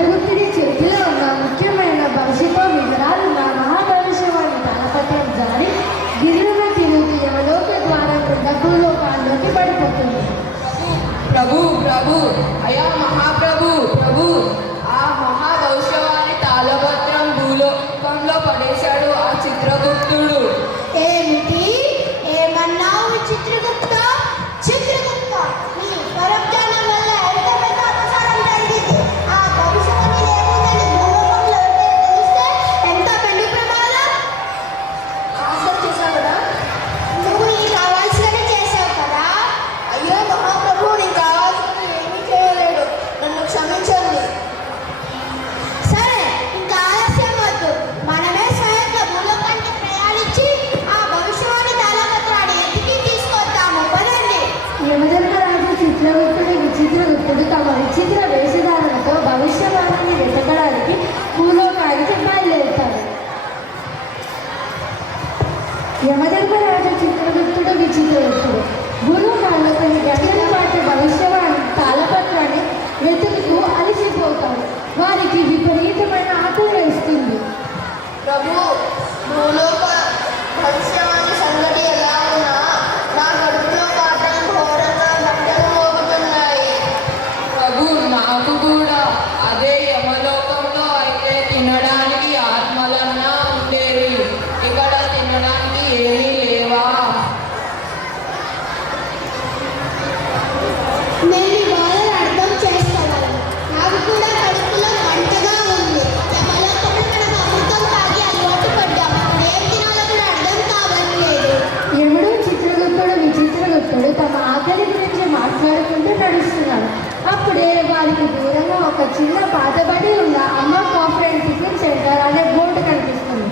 చిత్రగుప్తుడి చేతిలో ఉన్న ముఖ్యమైన భవిష్యత్తు వివరాలున్న మహాభవిష్యవాణి తాళపత్రం జారి గిరిన తిరిగి యమలోక ద్వారం క్రింద భూలోకాల్లోకి పడిపోతుంది. ప్రభు ప్రభు అయా మహాప్రభు ప్రభు, ఆ మహాభవిష్యవాణి తాళపత్రం భూలోకంలో పడేశాడు ఆ చిత్రగుప్తుడు. ఏమిటి? ఏమన్నావు చిత్రగుప్త? చిత్రగుప్త, నీ పరజ్ఞానం వల్ల ఎంత పెద్ద అపచారం జరిగింది. ఆ భవిష్యవాణి లేకుందని భూలోకంలో తెలిస్తే ఎంత పెను ప్రమాదం. చేశావు కదా? నువ్వు నీకు కావాల్సినవి చేసావు కదా. అయ్యో మహాప్రభు, నీకు కావాల్సింది ఏమీ చేయలేడు, నన్ను క్షమించండి. సరే, ఇంకా ఆలస్యం వద్దు. మనమే స్వయంగా భూలోకానికి ప్రయాణించి ఆ భవిష్యవాణి తాళపత్రాన్ని ఎతికి తీసుకొద్దాము. పదండి. యమధర్మరాజు చిత్రగుప్తుడి విచిత్రగుప్తుడు తమ విచిత్ర వేషధారణతో భవిష్యవాణిని వెతకడానికి భూలోకానికి బయలుదేరుతాడు. యమధర్మరాజు చిత్రగుప్తుడు విచిత్రగుప్తుడు భూలోకాల్లో కొన్ని గంటల పాటు భవిష్యవాణి తాళపత్రాన్ని వెతుకుతూ అలసిపోతాడు. వారికి విపరీతమైన ఆకలి వేస్తుంది. ప్రభు, భూలోక భవిష్యవాణి సంగతి ఎలా ఉన్నా నా కడుపులో మాత్రం ఘోరంగా గంటలు మోగుతున్నాయి. ప్రభు, నాకు కూడా అదే యమలోకంలో అయితే తినడానికి ఆత్మలన్నా ఉండేవి, ఇక్కడ తినడానికి ఏమీ లేవా? నేను ఈ బాధను అర్థం చేసుకోగలను. నాకు కూడా కడుపులో మంటగా ఉంది. యమలోకంలో మనం అమృతం తాగి అలవాటు పడ్డాము. అప్పుడు ఏం తినాలో కూడా అర్థం కావట్లేదు. యముడు చిత్రగుప్తుడు విచిత్రగుప్తుడు తమ ఆకలి గురించి మాట్లాడుకుంటూ నడుస్తున్నారు. అప్పుడే వారికి దూరంగా ఒక చిన్న పాతబడి ఉన్న అమ్మ కాఫీ అండ్ టిఫిన్ సెంటర్ అనే బోర్డు కనిపిస్తుంది.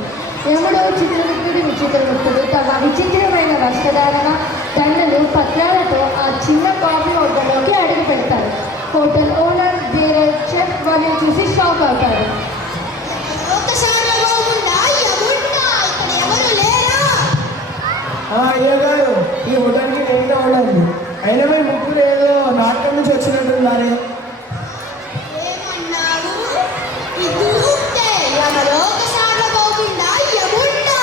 యముడు చిత్రగుప్తుడు విచిత్రగుప్తుడు తమ విచిత్రమైన వస్త్రధారణ, దండలు, పత్రాలతో ఆ చిన్న కాఫీ హోటల్లోకి అడుగు పెడతారు. హోటల్ ఓనర్, బేరర్, చెఫ్ వాళ్ళని చూసి షాక్ అవుతారు. ఒకసారి బాగుందా? యముడా, ఇక్కడ ఎవరు లేరా? అయ్యగారు, ఈ హోటల్కి నేనే ఉండాలి. అయినా మీ ముగ్గురు ఏదో నాటకం నుంచి వచ్చినట్టున్నారే. ఏమన్నావు? ఇది ఊపితే యమలోకసార్ల బాగుందా? యముడా,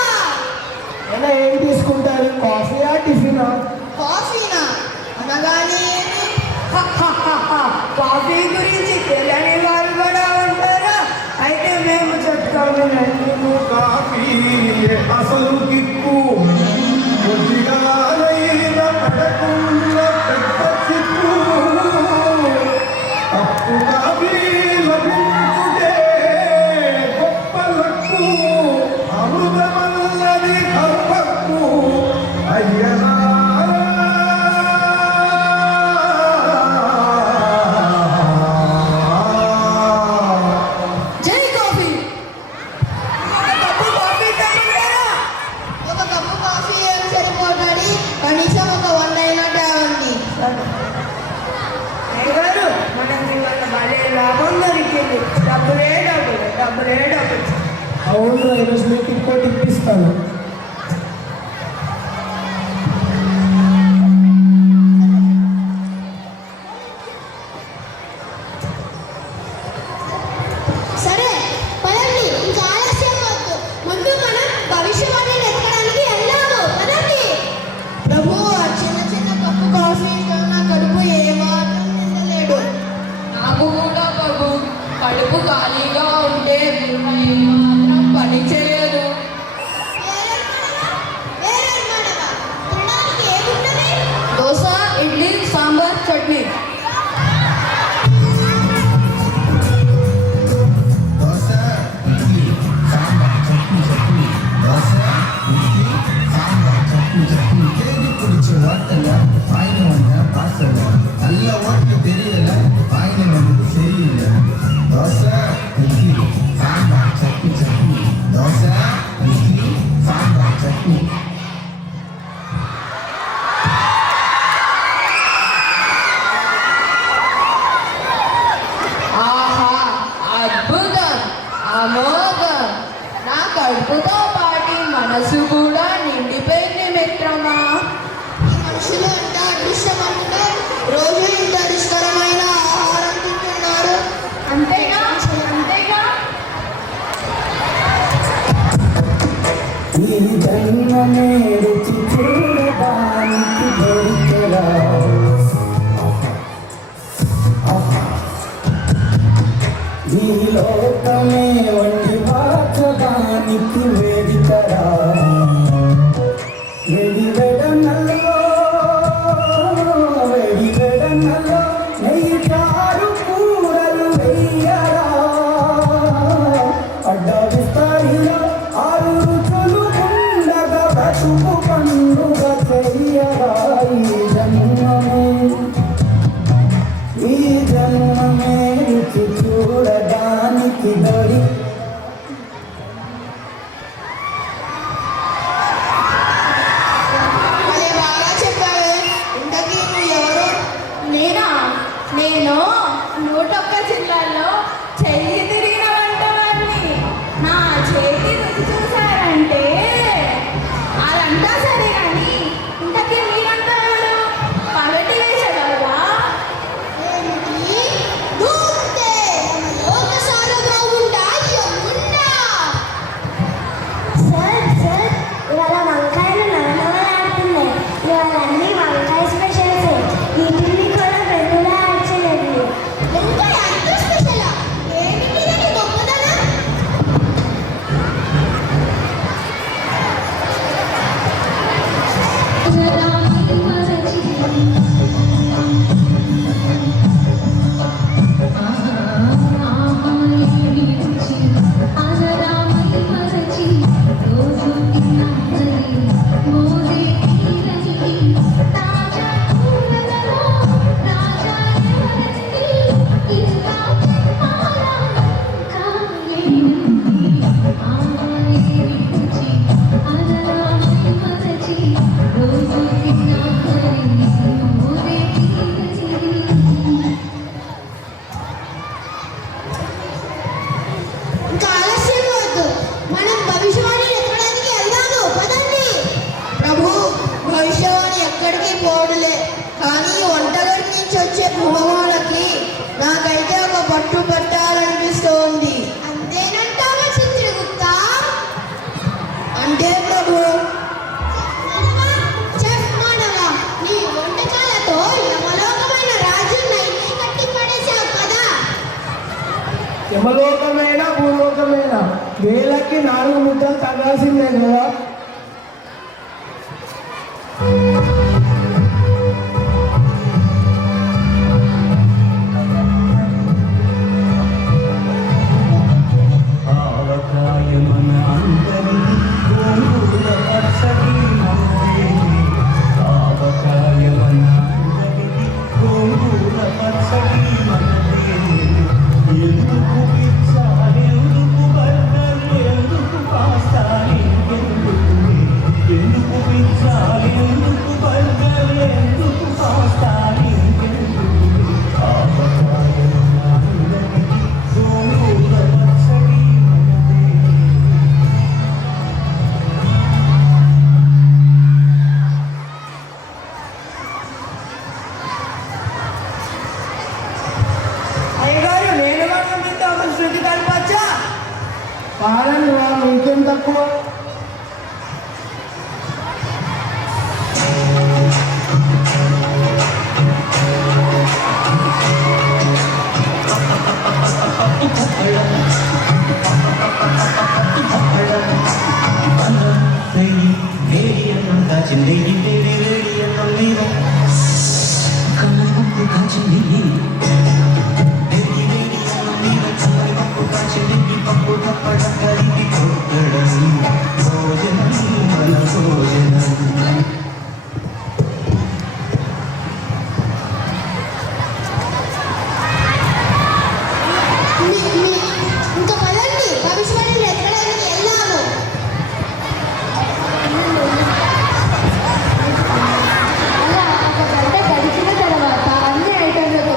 అయినా ఏం తీసుకుంటారు? కాఫీయా, టిఫినా? కాఫీనా? అనగానే ఏమి? కాఫీ గురించి తెలియని వాళ్ళు కూడా ఉంటారా? అయితే మేము చెప్తాము. కాఫీ అసలు కిక్కు కొద్దిగానైనా పడకుండా పెద్ద చిక్కు. తప్పు కాఫీ లభించుటే గొప్ప లక్కు. అమృతమల్లది కర్మక్కు అయ్యనా. జై కాఫీ. ఒక కప్పు కాఫీ ఏం సరిపోతుంది? కనీసం ఒక 100 అయినా తేవండి. అయ్యగారు, మనకి ఇవాళ భలే లాభం దొరికింది. డబ్బులే డబ్బులు, డబ్బులే డబ్బులు. అవును, ఈరోజు మీకు ఇంకోటి ఇప్పిస్తాను. సరే, పదండి. ఇంకా ఆలస్యం వద్దు. ముందు మనం భవిష్యవాణిని ఎత్తడానికి వెళ్దాము. పదండి. ప్రభు, ఆ చిన్న చిన్న కప్పు కాఫీతో నా కడుపు ఏమాత్రం నిండలేడు. నాకు కూడా ప్రభు, కడుపు ఖాళీగా ఉంటే మాత్రం పని చేయదు. ఏం జన్మమే రుచి చూడడానికి దొరికెరా ఈ లోకమే వండి మార్చడానికి వేదికరా వెడివెడనల్లో నెయ్యి చారు కూరలు వెయ్యరా అడ్డ విస్తారిలో ఆరు రుచులు ఉండగా బ్రతుకు పండుగ చెయ్యరా ఈ జన్మమే రుచి చూడడానికి దొరి అదే బాగా చెప్పావే. ఇంతకీ నువ్వు ఎవరు? నేను 101 జిల్లాల్లో చెయ్యి తిరిగిన వంటవాడిని. నా చేతి రుచి చూసారంటే అదంతా సరే కానీ ఇంతకీ మీరంతా ఎవరు? పగటి వేషగాళ్ళా? ఏంటి? దూతే ఒకసారి బాగుంటా యమున్నా. సార్ ఇవాళ వంకాయలు నవనవలాడుతున్నాయి. ఇవాళ అన్ని వంకాయ స్పెషల్స్. వీటిని కూడా వెన్నులా ఆడ్చలేదు. ఇంకా ఎంత స్పెషలా? ఏమిటి దాని గొప్పదనం? ఇంకా ఆలస్యం వద్దు. మనం భవిష్యవాణి ఎక్కడానికి వెళ్దాము. పదండి. ప్రభు, భవిష్యవాణి ఎక్కడికి పోడులే. కానీ వంటగది నుంచి వచ్చే పువ్వులకి నాకైతే ఒక పట్టు పట్టాలనిపిస్తోంది. అంతేనంటావా చిత్రగుప్త? అంటే ప్రభు, చెఫ్ మానవా, నీ వంటకాలతో యమలోకమైన రాజుని కట్టి పడేశావు కదా. యమలోకమైన భూలోకమైన వేలకి 4 ముద్దలు తగ్గాల్సిందే కదా. ఆవకాయమన అందరి గోంగూర పచ్చడి మనదే. ఆవకాయమన అందరి గోంగూర పచ్చడి మనదే. ఎందుకు పిచ్చాలెందుకు బర్గర్లెందుకు పాస్తాలెందుకు? ఎందుకు పిచ్చాలెందుకు బర్గర్లెందుకు పాస్తాలెందుకు? ఆవకాయమన అందరి గోంగూర పచ్చడి మనదే. అయ్యగారు నేను కూడా మీతో ఒక శృతి కలపచ్చా? పాలని మీకేం తక్కువ? నెయ్యి వేడి అన్నం కాచి నెయ్యి వేడి వేడి అన్నం మీద కన్నపప్పు కాచి నెయ్యి నెయ్యి వేడి అన్నం మీద కన్నపప్పు కాచి నెయ్యి పప్పు తప్పడం కలిపి కొట్టడం భోజనం మన భోజనం. ఇంకా పదండి. భవిష్యవాణి ఎక్కడానికి వెళ్దాము. అలా ఒక గంట గడిచిన తర్వాత అన్ని ఐటెంలతో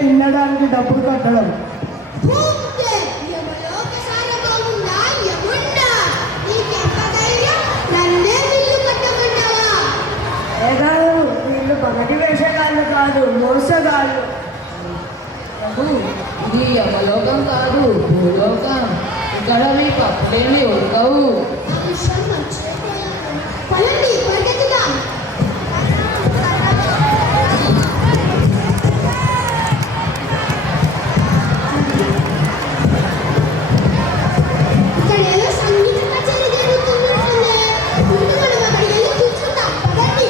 తినడానికి డబ్బులు కట్టడం. భూమికే యమలోక సారభౌముడా యమున్నా, నీకెంత ధైర్యం నన్నే ఇల్లు కట్టమంటావా? ఏగారు వీళ్ళు పగటి వేషగాళ్ళు కాదు, మోసగాళ్ళు. ప్రభు, ఇది యమలోకం కాదు, భూలోకం. ఇక్కడ మీకు అప్పుడేమి ఉండవు. ఆ విషయం మర్చిపోయాను. పదండి పరిగెత్తుదాం. ఇక్కడ ఏదో సంగీత కచేరీ జరుగుతున్నట్టుంది. ముందు మనం అక్కడికి వెళ్ళి కూర్చుందాం. పదండి.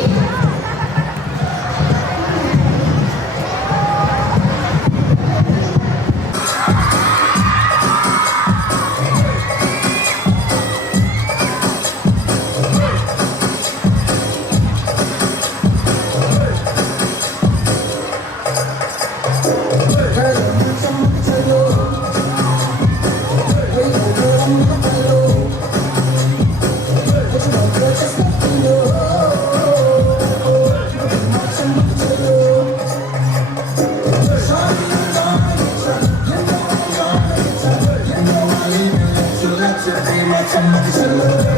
Let's